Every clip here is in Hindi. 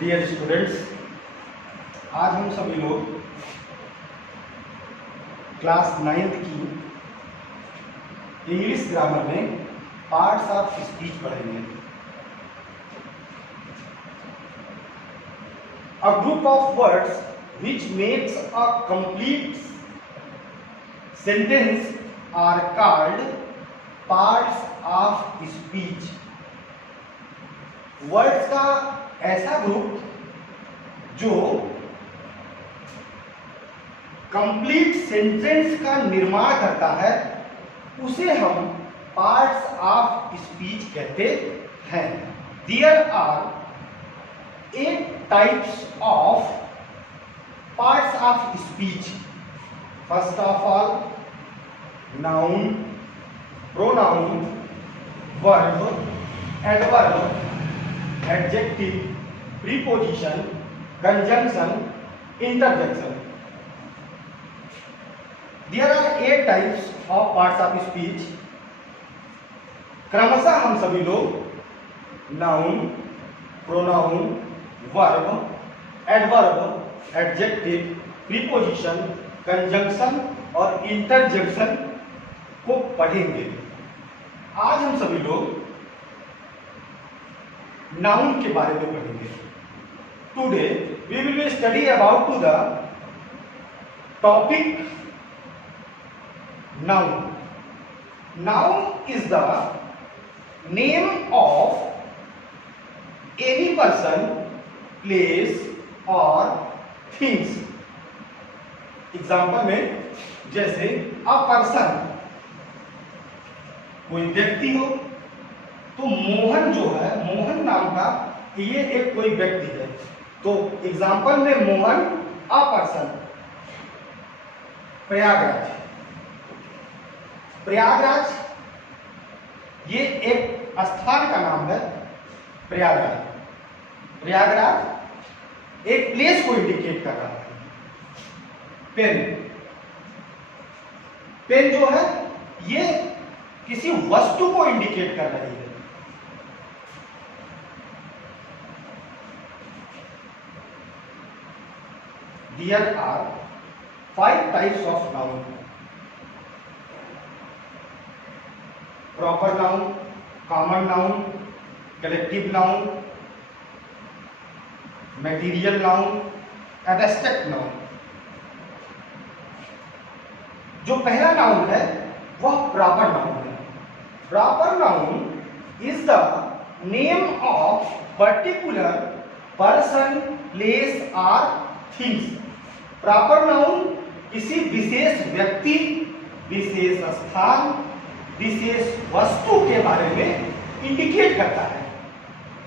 डियर स्टूडेंट्स, आज हम सभी लोग क्लास 9th की इंग्लिश ग्रामर में पार्ट्स ऑफ स्पीच पढ़ेंगे। A group of words which makes a complete sentence are called parts of speech। Words का ऐसा ग्रुप जो कंप्लीट सेंटेंस का निर्माण करता है उसे हम पार्ट्स ऑफ स्पीच कहते हैं। There are 8 types of parts of speech. First of all, noun, pronoun, verb, adverb, adjective, preposition, conjunction, interjection. There are 8 types of parts of speech। क्रमशः हम सभी लोग noun, pronoun, verb, adverb, adjective, preposition, conjunction और इंटरजेक्शन को पढ़ेंगे। आज हम सभी लोग नाउन के बारे में पढ़ेंगे। Today we will study about to the topic noun। Noun is the name of any person, place or things। Example में जैसे अ पर्सन, कोई व्यक्ति हो तो मोहन जो है, मोहन नाम का ये एक कोई व्यक्ति है। तो एग्जाम्पल में मोहन अ पर्सन। प्रयागराज, प्रयागराज ये एक स्थान का नाम है। प्रयागराज, प्रयागराज एक प्लेस को इंडिकेट कर रहा है। पेन, पेन जो है ये किसी वस्तु को इंडिकेट कर रही है। There are 5 types of noun। Proper noun, common noun, collective noun, material noun, abstract noun. जो पहला नाउन है वह प्रॉपर नाउन है। Proper noun is the name of particular person, place और थिंग्स। प्रॉपर नाउन किसी विशेष व्यक्ति, विशेष स्थान, विशेष वस्तु के बारे में इंडिकेट करता है।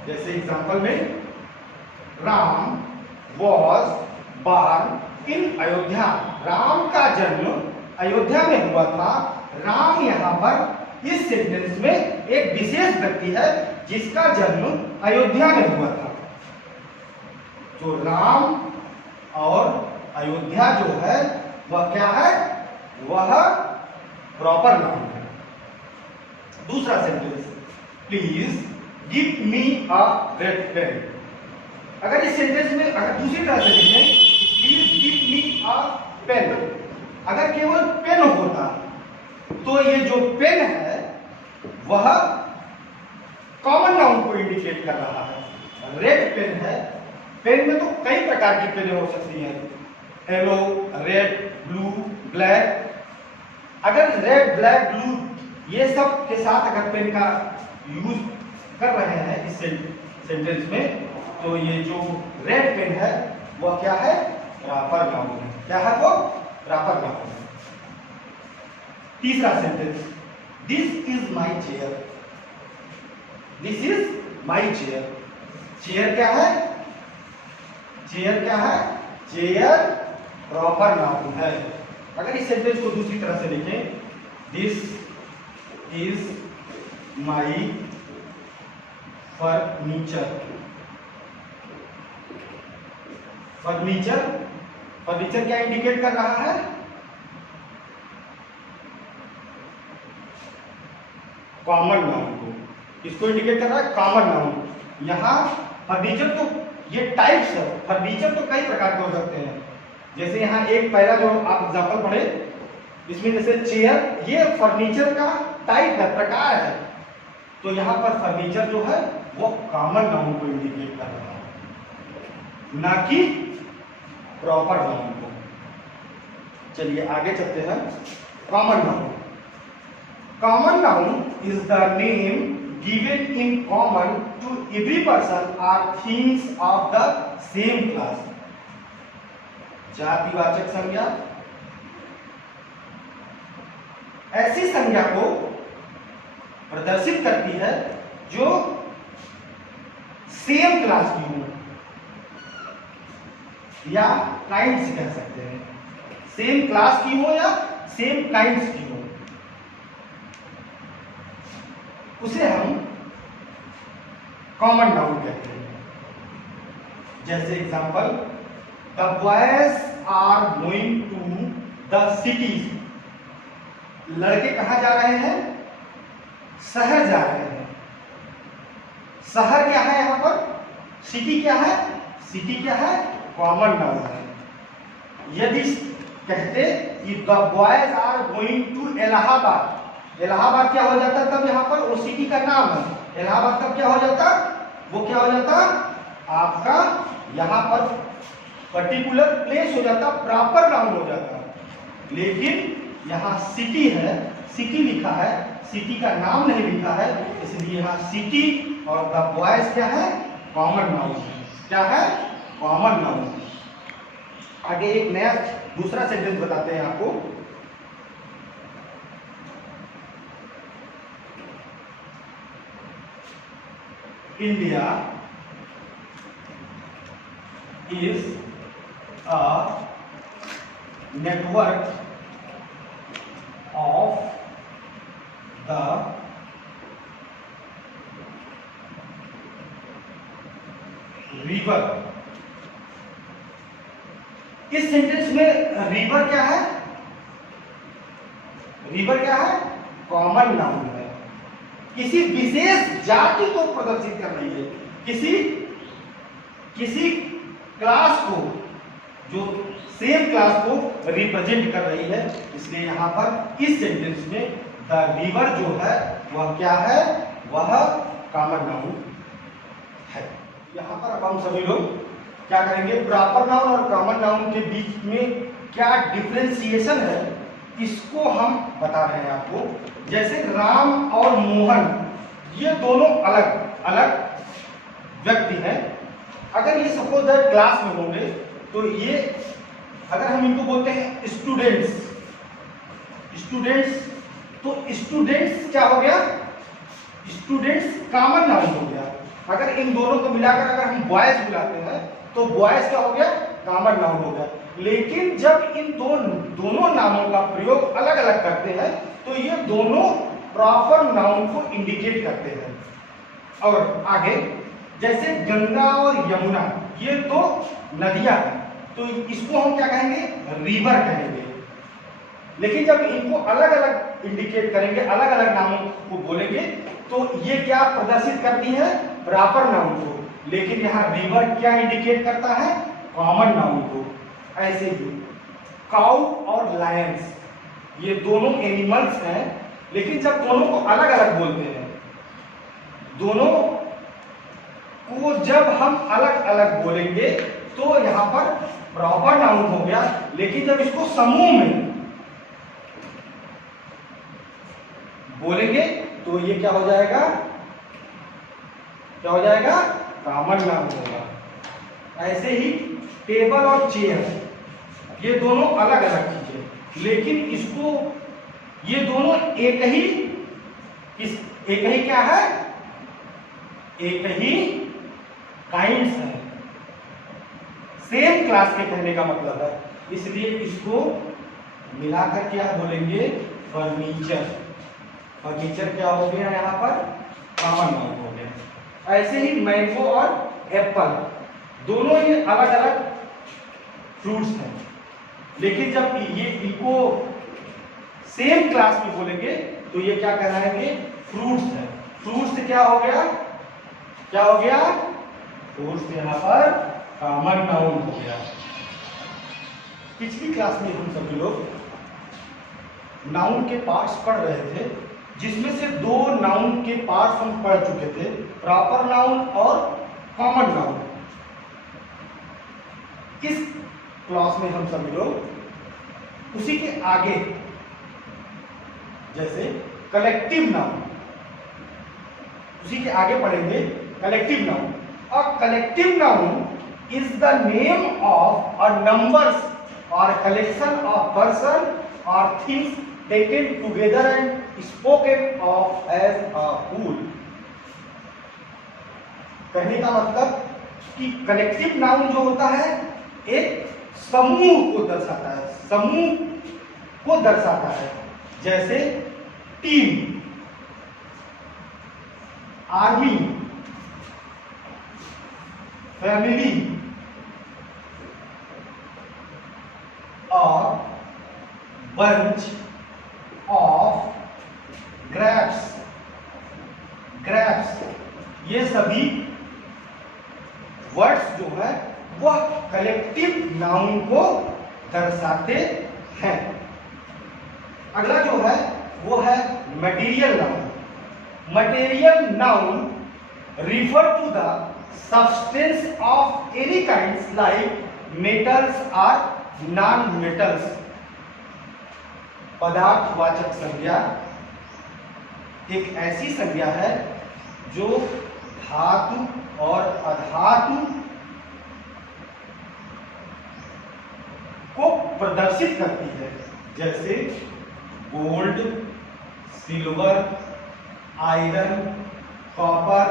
जैसे एग्जांपल में Ram was born in Ayodhya. Ram का जन्म अयोध्या में हुआ था। राम यहाँ पर इस सेंटेंस में एक विशेष व्यक्ति है जिसका जन्म अयोध्या में हुआ था। तो राम और अयोध्या जो है वह क्या है? वह प्रॉपर नाउन है। दूसरा sentence, please give me a red pen. अगर इस सेंटेंस में अगर दूसरी तरह से लिखें, please give me a pen, अगर केवल पेन होता तो ये जो पेन है वह कॉमन नाउन को इंडिकेट कर रहा है। रेड पेन है, पेन में तो कई प्रकार की पेनें हो सकती हैं, येलो, रेड, ब्लू, ब्लैक। अगर रेड, ब्लैक, ब्लू ये सब के साथ अगर पेन का यूज कर रहे हैं इस सेंटेंस में, तो ये जो रेड पेन है वह क्या है? प्रॉपर नाउन है। क्या है वो? प्रॉपर नाउन है। तीसरा sentence, this is my chair. This is my chair. Chair क्या है? चेयर क्या है? चेयर प्रॉपर नाउन है। अगर इस सेंटेंस को दूसरी तरह से लिखें, this is my furniture. Furniture, furniture क्या इंडिकेट कर रहा है? कॉमन नाउन को। इसको इंडिकेट कर रहा है कॉमन नाउन। यहाँ फर्नीचर तो ये टाइप्स है। फर्नीचर तो कई प्रकार के हो सकते हैं, जैसे यहाँ एक पहला जो आप एग्जाम्पल पढ़े इसमें जैसे चेयर, ये फर्नीचर का टाइप है, प्रकार है। तो यहाँ पर फर्नीचर जो है वो कॉमन नाउन को इंडिकेट कर रहा है, ना कि प्रॉपर नाउन को। चलिए आगे चलते हैं। Common noun, common noun is the name given in common to every person or things of the same class। जातिवाचक संज्ञा ऐसी संज्ञा को प्रदर्शित करती है जो सेम क्लास की हो, या काइंड्स कह सकते हैं, सेम क्लास की हो या सेम काइंड्स की हो, उसे हम कॉमन नाउन कहते हैं। जैसे example, the boys are going to the cities. लड़के कहां जा रहे हैं? शहर जा रहे हैं। शहर क्या है यहां पर? सिटी क्या है? सिटी क्या है? कॉमन नाउन है। यदि कहते कि the boys are going to Allahabad, Allahabad क्या हो जाता? तब यहाँ पर वो सिटी का नाम है। इलाहाबाद तब क्या हो जाता? वो क्या हो जाता? आपका यहाँ पर पर्टिकुलर प्लेस हो जाता, प्रॉपर नाउन हो जाता। लेकिन यहाँ सिटी है, सिटी लिखा है, सिटी का नाम नहीं लिखा है, इसलिए यहाँ सिटी और द बॉयज क्या है? कॉमन नाउन है। क्या है? Common noun. आगे एक नया दूसरा सेंटेंस बताते हैं आपको। India is a network of the river। इस सेंटेंस में रिवर क्या है? रिवर क्या है? कॉमन नाउन है। किसी विशेष जाति को प्रदर्शित कर रही है, किसी क्लास को, जो सेम क्लास को रिप्रेजेंट कर रही है। इसलिए यहाँ पर इस सेंटेंस में द रिवर जो है वह क्या है? वह कॉमन नाउन है। यहाँ पर अब हम सभी लोग क्या करेंगे? प्रॉपर नाउन और कॉमन नाउन के बीच में क्या डिफरेंशिएशन है इसको हम बता रहे हैं आपको। जैसे राम और मोहन, ये दोनों अलग अलग व्यक्ति हैं। अगर ये सपोज क्लास में होंगे तो ये, अगर हम इनको बोलते हैं स्टूडेंट्स, स्टूडेंट्स, तो स्टूडेंट्स क्या हो गया? स्टूडेंट्स कॉमन नाउन हो गया। अगर इन दोनों को मिलाकर अगर हम बॉयज बुलाते हैं तो बॉयज क्या हो गया? कॉमन नाउन हो गया। लेकिन जब इन दोनों नामों का प्रयोग अलग अलग करते हैं तो ये दोनों प्रॉपर नाउन को इंडिकेट करते हैं। और आगे जैसे गंगा और यमुना, ये दो नदियां हैं, तो इसको हम क्या कहेंगे? रिवर कहेंगे। लेकिन जब इनको अलग अलग इंडिकेट करेंगे, अलग अलग नामों को बोलेंगे, तो ये क्या प्रदर्शित करती है? प्रॉपर नाउन को। लेकिन यहाँ रिवर क्या इंडिकेट करता है? कॉमन नाउन को। ऐसे ही काऊ और लायंस, ये दोनों एनिमल्स हैं, लेकिन जब दोनों को अलग अलग बोलते हैं, दोनों को जब हम अलग अलग बोलेंगे तो यहाँ पर प्रॉपर नाउन हो गया। लेकिन जब इसको समूह में बोलेंगे तो ये क्या हो जाएगा? क्या हो जाएगा? कॉमन नाउन होगा। ऐसे ही टेबल और चेयर, ये दोनों अलग अलग चीजें, लेकिन इसको, ये दोनों एक ही क्या है? एक ही काइंड्स है, सेम क्लास के कहने का मतलब है। इसलिए इसको मिलाकर क्या बोलेंगे? फर्नीचर। फर्नीचर क्या हो गया? यहाँ पर कॉमन नाउन हो गया। ऐसे ही मैंगो और एप्पल, दोनों ये अलग अलग फ्रूट्स हैं, लेकिन जब ये इनको सेम क्लास में बोलेंगे तो ये क्या कहलाएंगे? फ्रूट्स है। फ्रूट्स क्या हो गया? क्या हो गया? फोर्स यहाँ पर कॉमन नाउन हो गया। पिछली क्लास में हम सभी लोग नाउन के पार्ट्स पढ़ रहे थे, जिसमें से दो नाउन के पार्ट्स हम पढ़ चुके थे, प्रॉपर नाउन और कॉमन नाउन। इस क्लास में हम सभी लोग उसी के आगे, जैसे कलेक्टिव नाउन, उसी के आगे पढ़ेंगे collective noun. A collective noun is the name of a numbers और कलेक्शन ऑफ पर्सन और things taken together and spoken of as a whole. कहने का मतलब कि कलेक्टिव नाउन जो होता है एक समूह को दर्शाता है, समूह को दर्शाता है। जैसे टीम, आर्मी, फैमिली और बंच ऑफ ग्रेप्स। ग्रेप्स, ये सभी वर्ड्स जो है वह कलेक्टिव नाउन को दर्शाते हैं। अगला जो है वो है material noun. Material noun refer to the substance of any kinds like metals or non-metals। पदार्थवाचक संज्ञा एक ऐसी संज्ञा है जो धातु और अधातु को प्रदर्शित करती है। जैसे गोल्ड, सिल्वर, आयरन, कॉपर,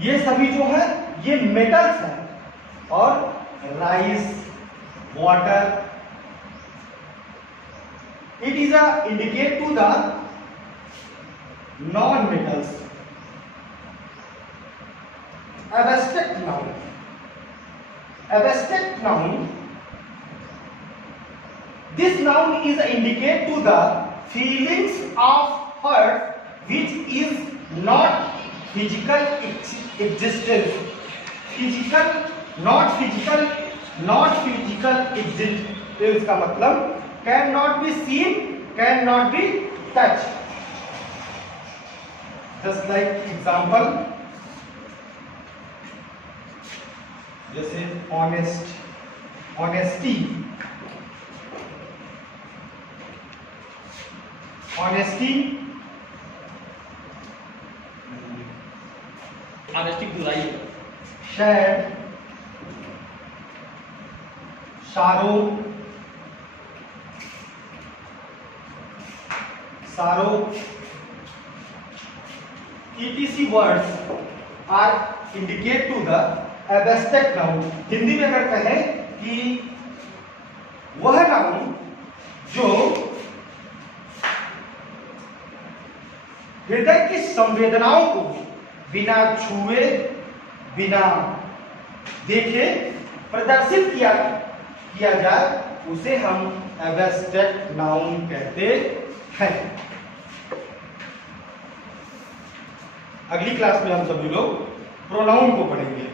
ये सभी जो है ये मेटल्स हैं। और rice, water, it is a indicate to the non metals. Abstract noun. Abstract noun, this noun is a indicate to the feelings of heart which is not physical existence। physical, not physical existence का मतलब can not be seen, can not be touched। just like example, जैसे honest, honesty, ऑनेस्टी, ऑनेस्टी बुराई, शेड, शारो, सारो, etc words are indicate to the abstract noun। Hindi में अगर कहें कि वह नाउन जो हृदय की संवेदनाओं को बिना छुए, बिना देखे प्रदर्शित किया जाए, उसे हम एब्स्ट्रैक्ट नाउन कहते हैं। अगली क्लास में हम सभी लोग प्रोनाउन को पढ़ेंगे।